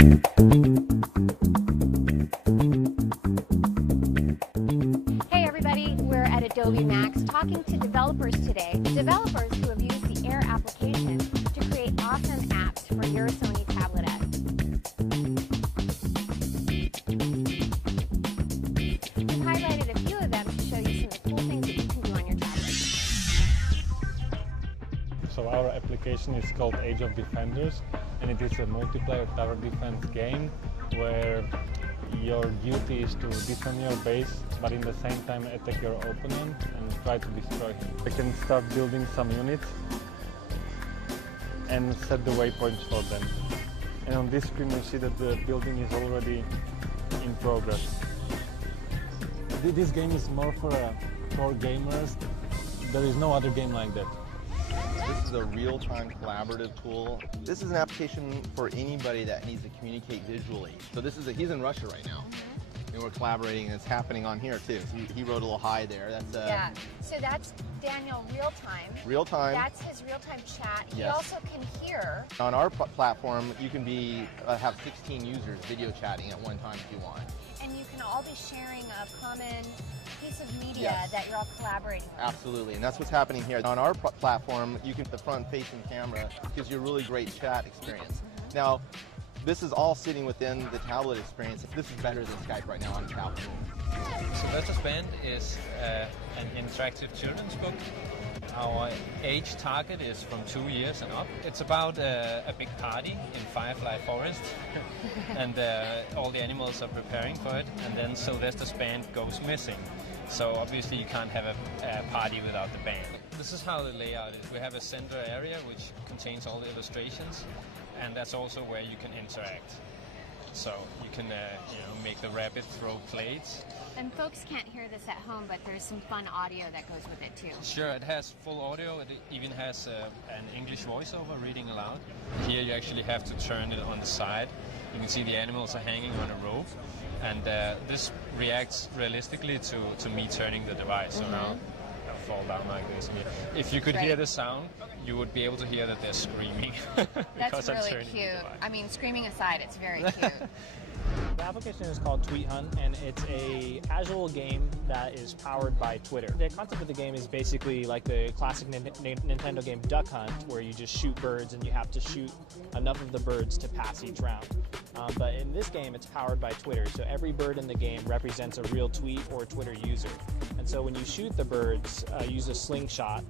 Hey everybody, we're at Adobe Max talking to developers today. Developers who have used the Air application to create awesome apps for your Sony tabletette. We've highlighted a few of them to show you some of the cool things that you can do on your tablet. So our application is called Age of Defenders, and it is a multiplayer tower defense game where your duty is to defend your base, but in the same time attack your opponent and try to destroy him. You can start building some units and set the waypoints for them. And on this screen you see that the building is already in progress. This game is more for gamers. There is no other game like that. This is a real-time collaborative tool. This is an application for anybody that needs to communicate visually. So he's in Russia right now. And we're collaborating, and it's happening on here too. So he wrote a little hi there. That's yeah. So that's Daniel real time. Real time. That's his real-time chat. Yes. He also can hear. On our platform, you can have 16 users video chatting at one time if you want. And you can all be sharing a common piece of media Yes. that you're all collaborating with. Absolutely, and that's what's happening here. On our platform, you can the front-facing camera gives you a really great chat experience. Now, this is all sitting within the tablet experience. This is better than Skype right now on the tablet. So Virtuous Band is an interactive children's book. Our age target is from 2 years and up. It's about a big party in Firefly Forest, and all the animals are preparing for it, and then Sylvester's band goes missing. So obviously you can't have a party without the band. This is how the layout is. We have a center area which contains all the illustrations, and that's also where you can interact. So you can make the rabbit throw plates. And folks can't hear this at home, but there's some fun audio that goes with it too. Sure, it has full audio. It even has an English voiceover reading aloud. Here you actually have to turn it on the side. You can see the animals are hanging on a rope, and this reacts realistically to me turning the device. So now I'll fall down like this. If you could hear the sound, you would be able to hear that they're screaming. That's really cute. I mean, screaming aside, it's very cute. The application is called Tweet Hunt, and it's a casual game that is powered by Twitter. The concept of the game is basically like the classic Nintendo game Duck Hunt, where you just shoot birds and you have to shoot enough of the birds to pass each round. But in this game, it's powered by Twitter, so every bird in the game represents a real tweet or Twitter user. And so when you shoot the birds, use a slingshot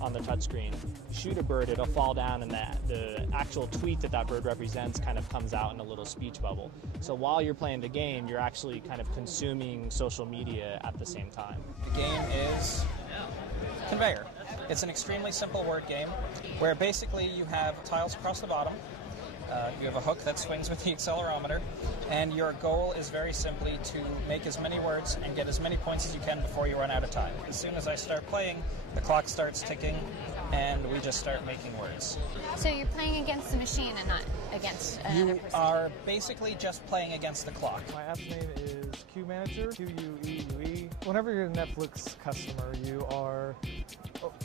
on the touchscreen. Shoot a bird, it'll fall down, and the actual tweet that bird represents kind of comes out in a little speech bubble. So while you're playing the game, you're actually kind of consuming social media at the same time. The game is Conveyor. It's an extremely simple word game where basically you have tiles across the bottom. You have a hook that swings with the accelerometer, and your goal is very simply to make as many words and get as many points as you can before you run out of time. As soon as I start playing, the clock starts ticking, and we just start making words. So you're playing against the machine and not against another person? You are basically just playing against the clock. My app's name is Q Manager, Q-U-E-U-E. Whenever you're a Netflix customer, you are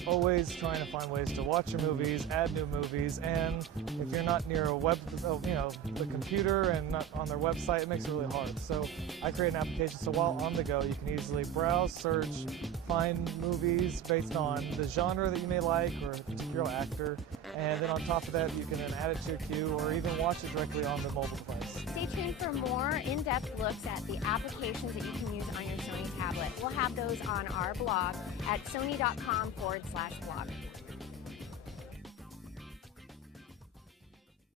always trying to find ways to watch your movies, add new movies, and if you're not near the computer and not on their website, it makes it really hard. So I create an application so while on the go, you can easily browse, search, find movies based on the genre that you may like or a particular actor, and then on top of that, you can then add it to your queue or even watch it directly on the mobile device. Stay tuned for more in-depth looks at the applications that you can use on your Sony tablet. We'll have those on our blog at sony.com/blog.